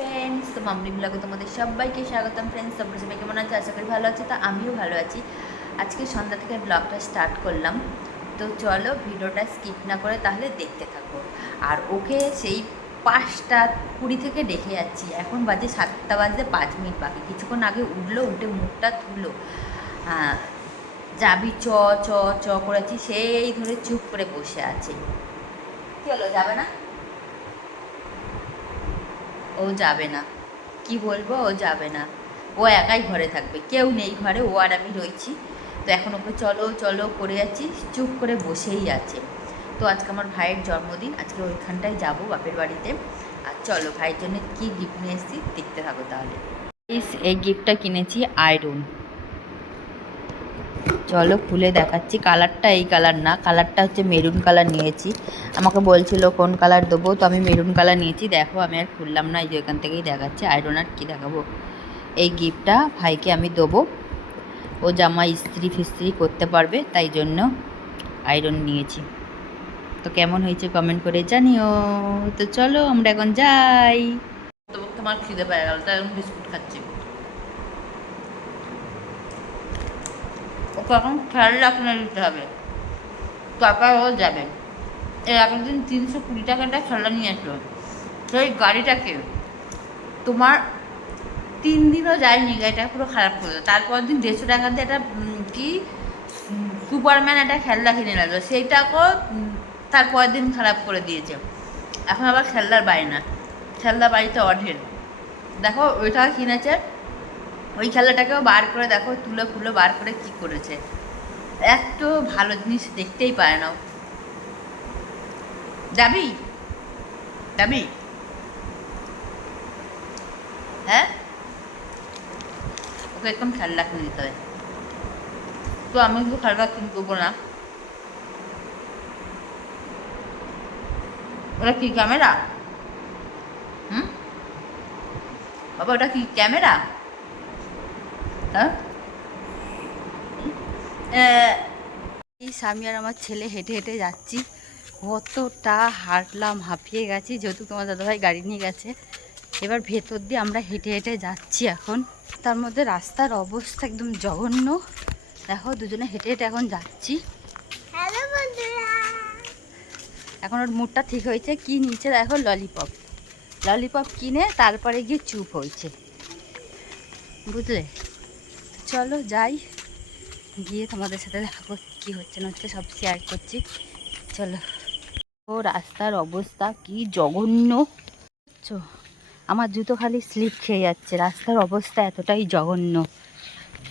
Friends তো মামনি ব্লগে তোমাদের সবাইকে স্বাগতম ফ্রেন্ডস তোমরা সবাই কেমন আছে? আশা করি ভালো আছে, তো আমিও ভালো আছি। আজকে সন্ধ্যা থেকে ব্লগটা স্টার্ট করলাম। তো চলো ভিডিওটা স্কিপ না করে তাহলে দেখতে থাকো। আর ওকে সেই পাঁচটা কুড়ি থেকে ডেকে যাচ্ছি। এখন বাজে সাতটা বাজে পাঁচ মিনিট বাকি। কিছুক্ষণ আগে উঠল, উঠে মুখটা হ্যাঁ যাবি চ চ চ করেছি, সেই ধরে চুপ করে বসে আছে। চলো, যাবে না? ও যাবে না। কি বলব? ও যাবে না। ও একাই ঘরে থাকবে। কেউ নেই ঘরে। ও আর আমি রয়েছি। তো এখন ওকে চলো চলো করে যাচ্ছি। চুপ করে বসেই আছে। তো আজকে আমার ভাইয়ের জন্মদিন। আজকে ওইখানটায় যাব বাপের বাড়িতে। আর চলো, ভাইয়ের জন্য কী গিফট নিয়ে এসেছি দেখতে থাকো তাহলে। এই গিফটটা কিনেছি আয়রন। চলো খুলে দেখাচ্ছি। কালারটা এই কালার না, কালারটা হচ্ছে মেরুন কালার নিয়েছি। আমাকে বলছিল কোন কালার দেবো, তো আমি মেরুন কালার নিয়েছি। দেখো, আমি আর খুললাম না, এই যে এখান থেকেই দেখাচ্ছি। আয়রন আর কী দেখাবো। এই গিফটটা ভাইকে আমি দেবো। ও জামা ইস্ত্রি ফিস্ত্রি করতে পারবে, তাই জন্য আয়রন নিয়েছি। তো কেমন হয়েছে কমেন্ট করে জানিও। তো চলো, আমরা এখন যাই। তোমার খিদে পেয়ে গেল, তাই এখন বিস্কুট খাচ্ছি। ওকে এখন খেয়াল রাখলে দিতে হবে। তারপর ও যাবে। এর আগের দিন তিনশো কুড়ি টাকাটা খেলা নিয়ে আসলো। সেই গাড়িটাকে তোমার তিন দিনও যায়নি, গাড়িটা পুরো খারাপ করে দিল। তারপর দিন দেড়শো টাকা দিয়ে একটা কি, সুপারম্যান একটা খেলনা কিনে লাগল সেইটাকেও তার পরের দিন খারাপ করে দিয়েছে। এখন আবার খেলনার না। খেলনা বাড়িতে অঢেল। দেখো ওইটা কিনেছে ওই খেলাটাকেও বার করে দেখো, তুলে ফুলে বার করে কি করেছে। এত ভালো জিনিস দেখতেই পারে না যাবি? যাবি? হ্যাঁ? ওকে এখন খেলনা কিনে দিতে হবে। তো আমি কিন্তু খেলনা কিনে দেবো না। ওটা কি ক্যামেরা হুম? বাবা, ওটা কি ক্যামেরা হ্যাঁ এই স্বামী আর আমার ছেলে হেঁটে হেঁটে যাচ্ছি। কতটা হাঁটলাম হাঁপিয়ে গেছি। যেহেতু তোমার দাদাভাই গাড়ি নিয়ে গেছে এবার ভেতর দিয়ে আমরা হেঁটে হেঁটে যাচ্ছি এখন। তার মধ্যে রাস্তার অবস্থা একদম জঘন্য। দেখো দুজনে হেঁটে হেঁটে এখন যাচ্ছি। এখন ওর মুডটা ঠিক হয়েছে। কি নিচে দেখো ললিপপ। ললিপপ কিনে তারপরে গিয়ে চুপ হয়েছে। বুঝলে? চলো যাই। গিয়ে তোমাদের সাথে দেখা কী হচ্ছে, না হচ্ছে সব শেয়ার করছি। চলো। ও, রাস্তার অবস্থা কি জঘন্য? আমার জুতো খালি স্লিপ খেয়ে যাচ্ছে। রাস্তার অবস্থা এতটাই জঘন্য।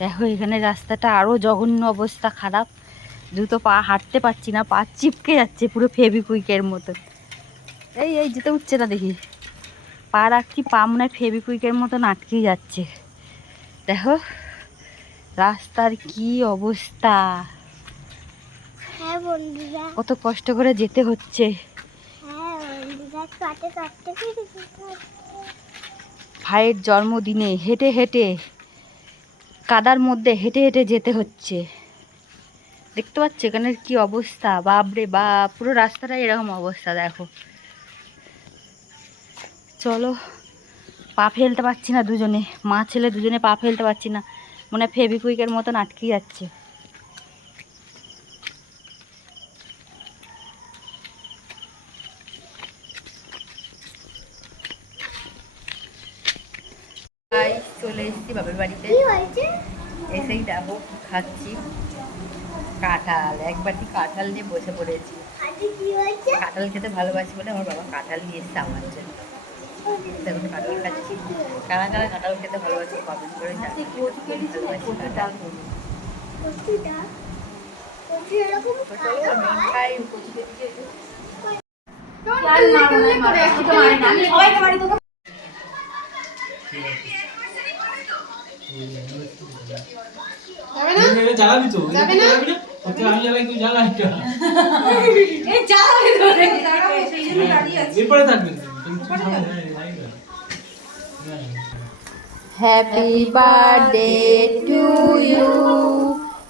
দেখো, এখানে রাস্তাটা আরও জঘন্য অবস্থা, খারাপ। জুতো পা হাঁটতে পারছি না, পা চিপকে যাচ্ছে পুরো ফেবিকুইকের মতো এই এই, যেতে উঠছে না দেখি। পা রাখছি, পা মনে হয় ফেবিকুইকের মতন আটকেই যাচ্ছে। দেখো। রাস্তার কি অবস্থা? হ্যাঁ বন্ধুরা। কত কষ্ট করে যেতে হচ্ছে। হ্যাঁ ভাইয়ের জন্মদিনে হেঁটে হেঁটে কাদার মধ্যে হেঁটে হেঁটে যেতে হচ্ছে। দেখতে পাচ্ছ এখানের কি অবস্থা? বাপরে বাপ পুরো রাস্তাটা এরকম অবস্থা দেখো। চলো পা ফেলতে পারছি না দুজনে। মা ছেলে দুজনে পা ফেলতে পারছি না। মনে ফেবিকুইকের মতন আটকে যাচ্ছে। চলে এসেছি বাপের বাড়িতে। এসেই দেখো খাচ্ছি। কাঁঠাল এক বাটি কাঁঠাল নিয়ে বসে পড়েছি। আজকে কি হয়েছে? কাঁঠাল খেতে ভালোবাসি বলে আমার বাবা কাঁঠাল নিয়ে এসছে আমার জন্য। দেখুন কাঁঠাল খাচ্ছি কারা কারা কাঁঠাল খেতে ভালোবাসি কমেন্ট করে জ্বালাবি তো জ্বালাবি না এরপরে থাকবে। হ্যাঁ, যাই না। হ্যাঁ। Happy birthday to you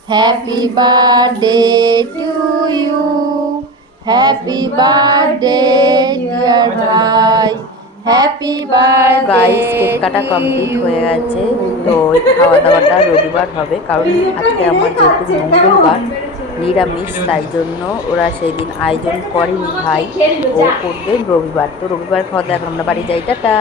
happy birthday to you happy guys cake কাটা কমপ্লিট হয়ে গেছে। তো খাওয়া দাওয়াটা রবিবার হবে কারণ আজকে আমার যেহেতু মঙ্গলবার নিরামিষ তাই জন্য ওরা সেদিন আয়োজন করেনি ভাই। ও করবে রবিবার। তো রবিবার খাওয়া দাওয়া এখন আমরা বাড়ি যাই। টাটা!